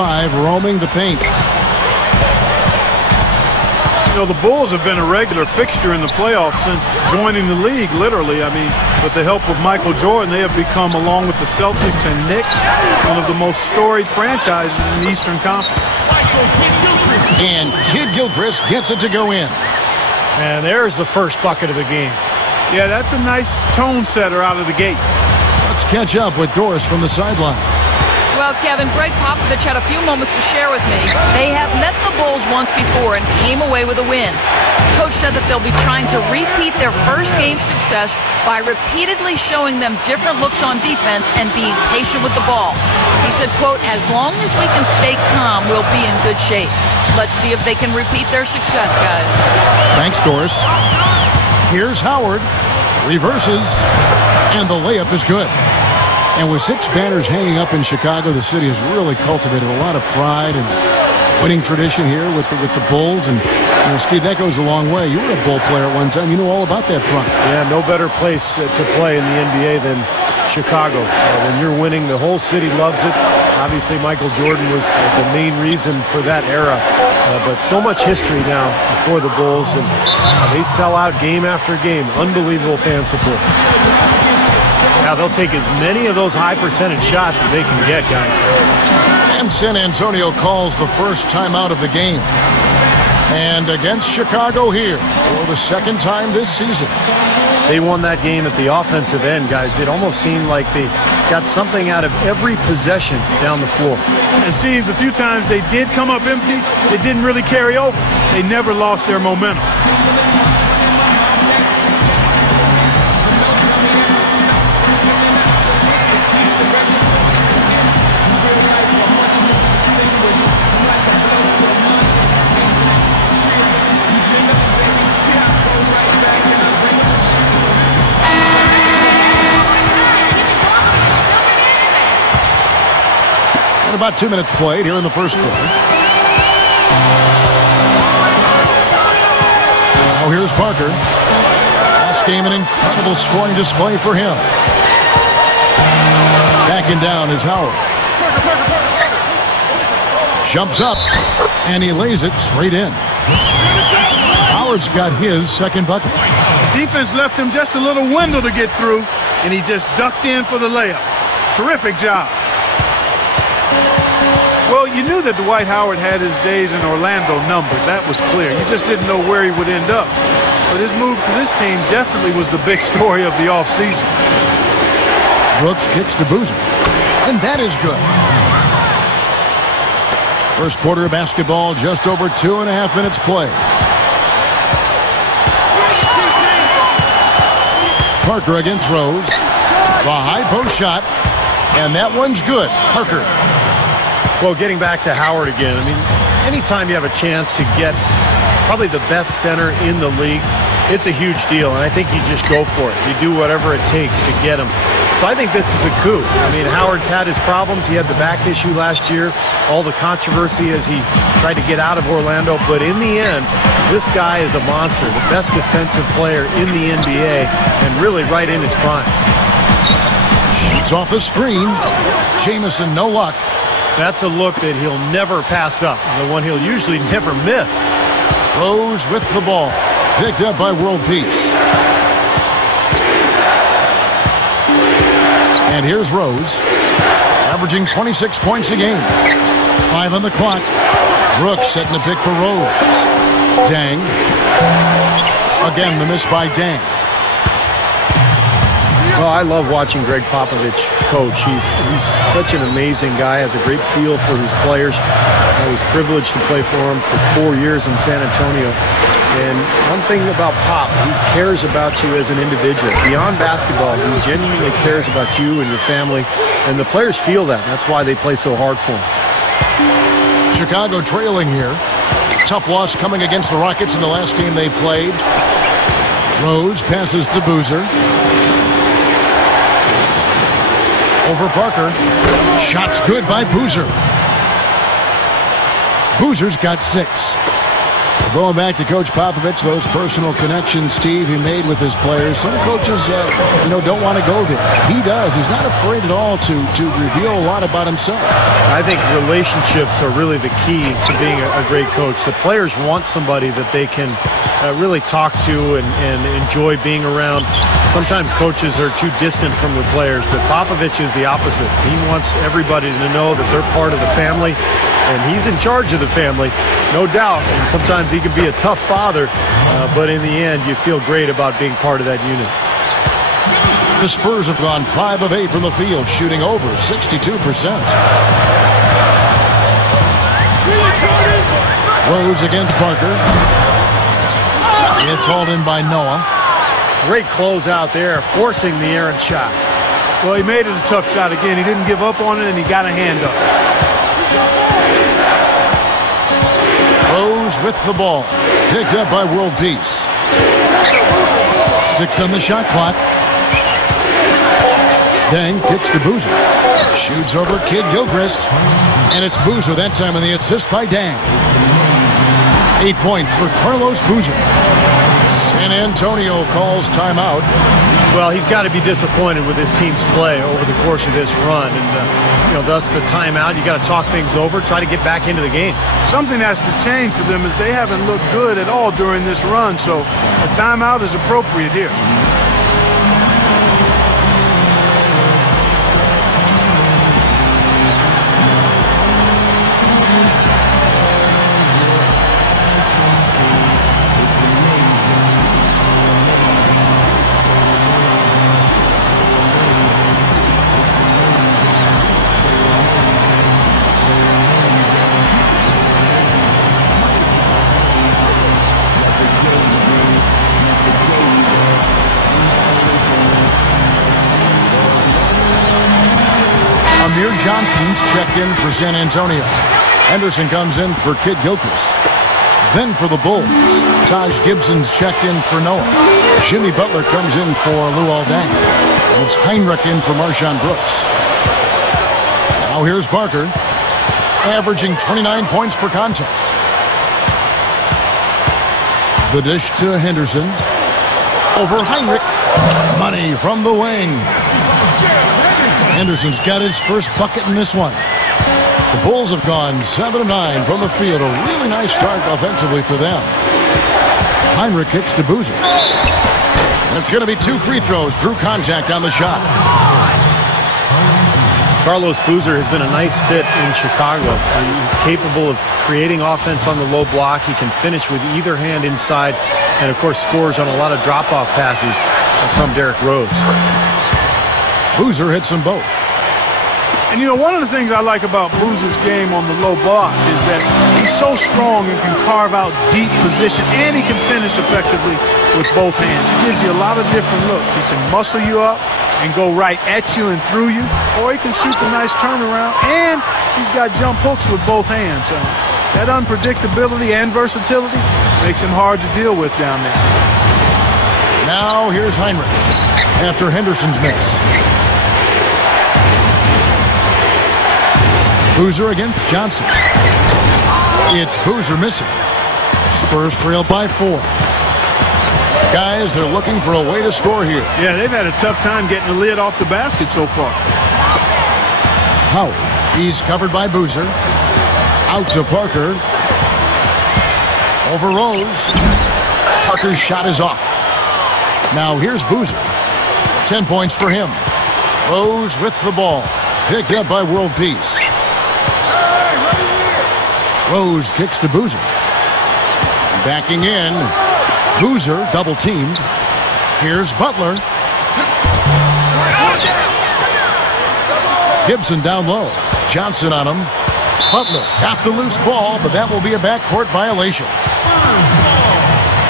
5 roaming the paint. You know, the Bulls have been a regular fixture in the playoffs since joining the league, literally. I mean, with the help of Michael Jordan, they have become, along with the Celtics and Knicks, one of the most storied franchises in the Eastern Conference. And Kid Gilchrist gets it to go in. And there's the first bucket of the game. Yeah, that's a nice tone setter out of the gate. Let's catch up with Doris from the sideline. Well, Kevin, Greg Popovich had a few moments to share with me. They have met the Bulls once before and came away with a win. Coach said that they'll be trying to repeat their first game success by repeatedly showing them different looks on defense and being patient with the ball. He said, quote, as long as we can stay calm, we'll be in good shape. Let's see if they can repeat their success, guys. Thanks, Doris. Here's Howard. Reverses. And the layup is good. And with 6 banners hanging up in Chicago, the city has really cultivated a lot of pride and winning tradition here with the Bulls. And, you know, Steve, that goes a long way. You were a Bull player at one time. You know all about that front. Yeah, no better place to play in the NBA than Chicago. When you're winning, the whole city loves it. Obviously, Michael Jordan was the main reason for that era. But so much history now for the Bulls, and they sell out game after game. Unbelievable fan support. Now they'll take as many of those high percentage shots as they can get, guys. And San Antonio calls the first timeout of the game. And against Chicago here for the second time this season. They won that game at the offensive end, guys. It almost seemed like they got something out of every possession down the floor. And Steve, the few times they did come up empty, it didn't really carry over. They never lost their momentum. About 2 minutes played here in the first quarter. Now here's Parker. Last game, an incredible scoring display for him. Backing down is Howard. Jumps up, and he lays it straight in. Howard's got his second bucket. Defense left him just a little window to get through, and he just ducked in for the layup. Terrific job. Well, you knew that Dwight Howard had his days in Orlando numbered. That was clear. You just didn't know where he would end up. But his move to this team definitely was the big story of the offseason. Brooks kicks to Boozer. And that is good. First quarter of basketball, just over 2.5 minutes played. Parker against Rose. The high post shot. And that one's good. Parker. Well, getting back to Howard again, I mean, anytime you have a chance to get probably the best center in the league, it's a huge deal, and I think you just go for it. You do whatever it takes to get him. So I think this is a coup. I mean, Howard's had his problems. He had the back issue last year, all the controversy as he tried to get out of Orlando, but in the end, this guy is a monster, the best defensive player in the NBA, and really right in his prime. Shoots off the screen. Jamison, no luck. That's a look that he'll never pass up, the one he'll usually never miss. Rose with the ball, picked up by World Peace. And here's Rose, averaging 26 points a game. 5 on the clock. Brooks setting the pick for Rose. Dang. Again, the miss by Dang. Well, I love watching Greg Popovich coach. He's such an amazing guy, has a great feel for his players. I was privileged to play for him for 4 years in San Antonio. And one thing about Pop, he cares about you as an individual. Beyond basketball, he genuinely cares about you and your family. And the players feel that. That's why they play so hard for him. Chicago trailing here. Tough loss coming against the Rockets in the last game they played. Rose passes to Boozer. Over Parker. Shots good by Boozer. Boozer's got 6. Going back to Coach Popovich, those personal connections, Steve, he made with his players. Some coaches, don't want to go there. He does. He's not afraid at all to reveal a lot about himself. I think relationships are really the key to being a great coach. The players want somebody that they can really talk to and enjoy being around. Sometimes coaches are too distant from their players, but Popovich is the opposite. He wants everybody to know that they're part of the family, and he's in charge of the family, no doubt. And sometimes he can be a tough father, but in the end, you feel great about being part of that unit. The Spurs have gone 5 of 8 from the field, shooting over 62%. Rose against Parker. It's hauled in by Noah. Great close out there, forcing the errant shot. Well, he made it a tough shot again. He didn't give up on it, and he got a hand up. Rose with the ball. Picked up by World Peace. 6 on the shot clock. Dang kicks to Boozer. Shoots over Kid Gilchrist. And it's Boozer that time on the assist by Dang. 8 points for Carlos Boozer. San Antonio calls timeout. Well, he's got to be disappointed with his team's play over the course of this run. And, thus the timeout. You got to talk things over, try to get back into the game. Something has to change for them as they haven't looked good at all during this run. So a timeout is appropriate here. Johnson's checked in for San Antonio. Henderson comes in for Kid Gilchrist. Then for the Bulls, Taj Gibson's checked in for Noah. Jimmy Butler comes in for Luol Deng. And it's Heinrich in for Marshawn Brooks. Now here's Barker, averaging 29 points per contest. The dish to Henderson. Over Heinrich. Money from the wing. Henderson's got his first bucket in this one. The Bulls have gone 7 of 9 from the field. A really nice start offensively for them. Heinrich kicks to Boozer. And it's going to be 2 free throws. Drew contact on the shot. Carlos Boozer has been a nice fit in Chicago. He's capable of creating offense on the low block. He can finish with either hand inside and, of course, scores on a lot of drop-off passes from Derrick Rose. Boozer hits them both. And, one of the things I like about Boozer's game on the low block is that he's so strong and can carve out deep position, and he can finish effectively with both hands. He gives you a lot of different looks. He can muscle you up and go right at you and through you, or he can shoot the nice turnaround, and he's got jump hooks with both hands. That unpredictability and versatility makes him hard to deal with down there. Now here's Heinrich after Henderson's miss. Boozer against Johnson. It's Boozer missing. Spurs trail by 4. Guys, they're looking for a way to score here. Yeah, they've had a tough time getting the lid off the basket so far. Howard, he's covered by Boozer. Out to Parker. Over Rose. Parker's shot is off. Now here's Boozer. 10 points for him. Rose with the ball. Picked up by World Peace. Rose kicks to Boozer. Backing in. Boozer double teamed. Here's Butler. Gibson down low. Johnson on him. Butler got the loose ball, but that will be a backcourt violation.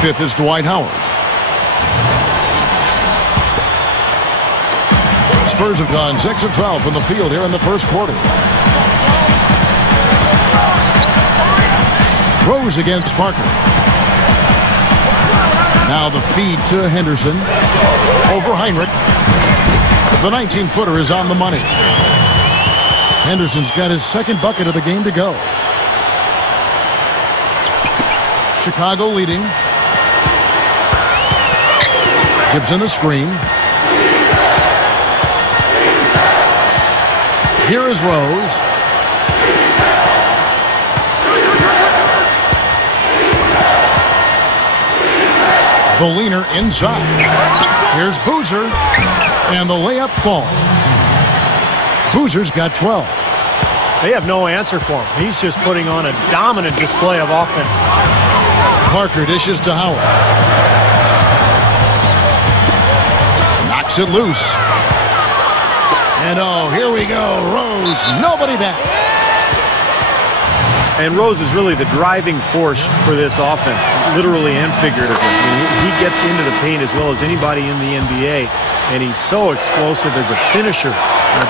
5th is Dwight Howard. Spurs have gone 6 of 12 from the field here in the first quarter. Rose against Parker. Now the feed to Henderson. Over Heinrich. The 19-footer is on the money. Henderson's got his second bucket of the game to go. Chicago leading. Gibson the screen. Here is Rose. The leaner inside. Here's Boozer. And the layup falls. Boozer's got 12. They have no answer for him. He's just putting on a dominant display of offense. Parker dishes to Howard. Knocks it loose. And oh, here we go. Rose, nobody back. And Rose is really the driving force for this offense, literally and figuratively. I mean, he gets into the paint as well as anybody in the NBA, and he's so explosive as a finisher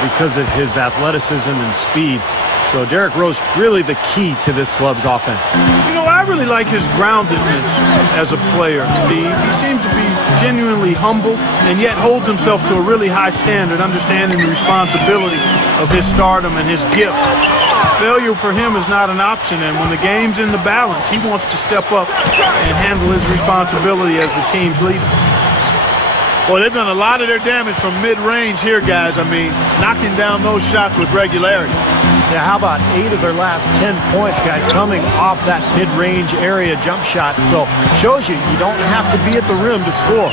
because of his athleticism and speed. So Derrick Rose, really the key to this club's offense. You know, I really like his groundedness as a player, Steve. He seems to be genuinely humble and yet holds himself to a really high standard, understanding the responsibility of his stardom and his gift. Failure for him is not an option, and when the game's in the balance, he wants to step up and handle his responsibility as the team's leader. Well, they've done a lot of their damage from mid-range here, guys. I mean, knocking down those shots with regularity. Yeah, how about 8 of their last 10 points, guys, coming off that mid-range area jump shot. So shows you don't have to be at the rim to score.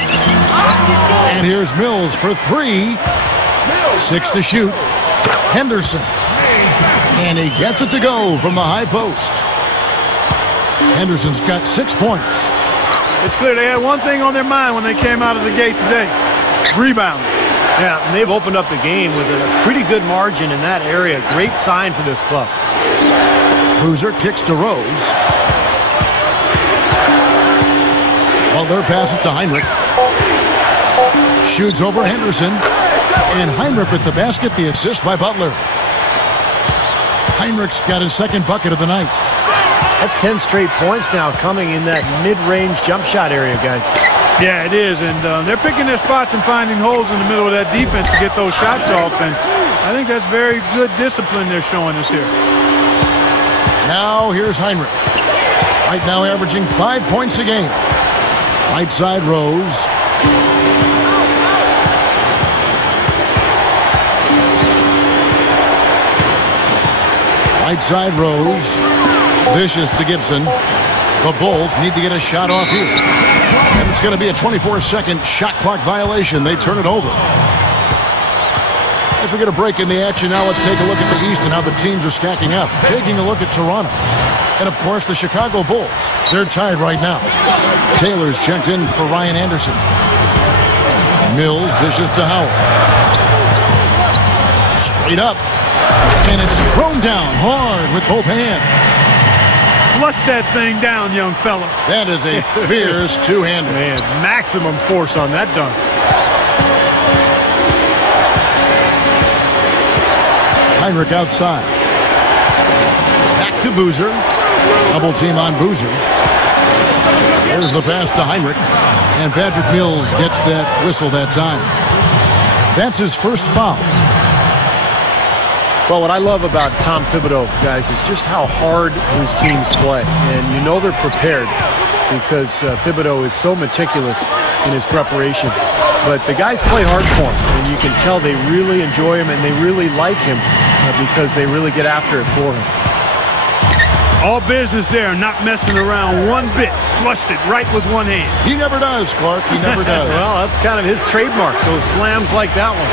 And here's Mills for 3. 6 to shoot. Henderson. And he gets it to go from the high post. Henderson's got 6 points. It's clear they had one thing on their mind when they came out of the gate today. Rebounding. Yeah, and they've opened up the game with a pretty good margin in that area. Great sign for this club. Boozer kicks to Rose. Butler passes to Heinrich. Shoots over Henderson. And Heinrich with the basket, the assist by Butler. Heinrich's got his second bucket of the night. That's 10 straight points now coming in that mid-range jump shot area, guys. Yeah, it is, and they're picking their spots and finding holes in the middle of that defense to get those shots off, and I think that's very good discipline they're showing us here. Now here's Heinrich. Right now averaging 5 points a game. Right side Rose. Right side Rose. Dishes to Gibson. The Bulls need to get a shot off here. And it's going to be a 24-second shot clock violation. They turn it over. As we get a break in the action, now let's take a look at the East and how the teams are stacking up. Taking a look at Toronto. And, of course, the Chicago Bulls. They're tied right now. Taylor's checked in for Ryan Anderson. Mills dishes to Howard. Straight up. And it's thrown down hard with both hands. Flush that thing down, young fella. That is a fierce two-hander. Man, maximum force on that dunk. Heinrich outside. Back to Boozer. Double team on Boozer. There's the pass to Heinrich. And Patrick Mills gets that whistle that time. That's his first foul. Well, what I love about Tom Thibodeau, guys, is just how hard his teams play. And you know they're prepared because Thibodeau is so meticulous in his preparation. But the guys play hard for him, and you can tell they really enjoy him and they really like him because they really get after it for him. All business there, not messing around one bit. Flushed it right with one hand. He never does, Clark. He never does. Well, that's kind of his trademark, those slams like that one.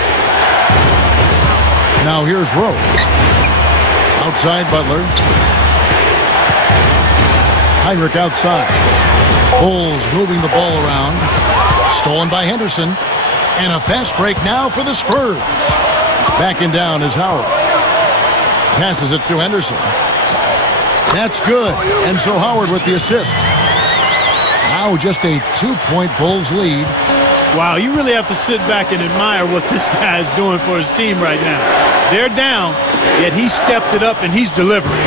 Now here's Rose. Outside Butler. Heinrich outside. Bulls moving the ball around. Stolen by Henderson. And a fast break now for the Spurs. Backing down is Howard. Passes it to Henderson. That's good. And so Howard with the assist. Now just a 2-point Bulls lead. Wow, you really have to sit back and admire what this guy is doing for his team right now. They're down, yet he stepped it up and he's delivering.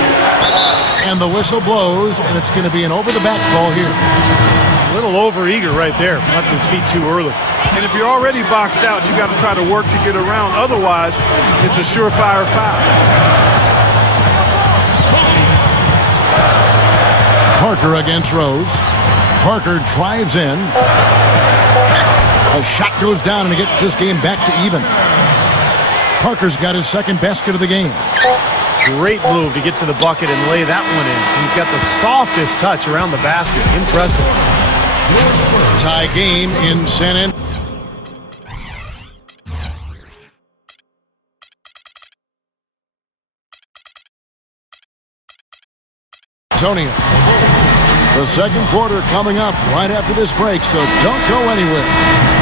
And the whistle blows, and it's going to be an over-the-back call here. A little over-eager right there. Left his feet too early. And if you're already boxed out, you got to try to work to get around. Otherwise, it's a surefire foul. Parker against Rose. Parker drives in. A shot goes down, and it gets this game back to even. Parker's got his second basket of the game. Great move to get to the bucket and lay that one in. He's got the softest touch around the basket. Impressive. Tie game in San Antonio. The second quarter coming up right after this break, so don't go anywhere.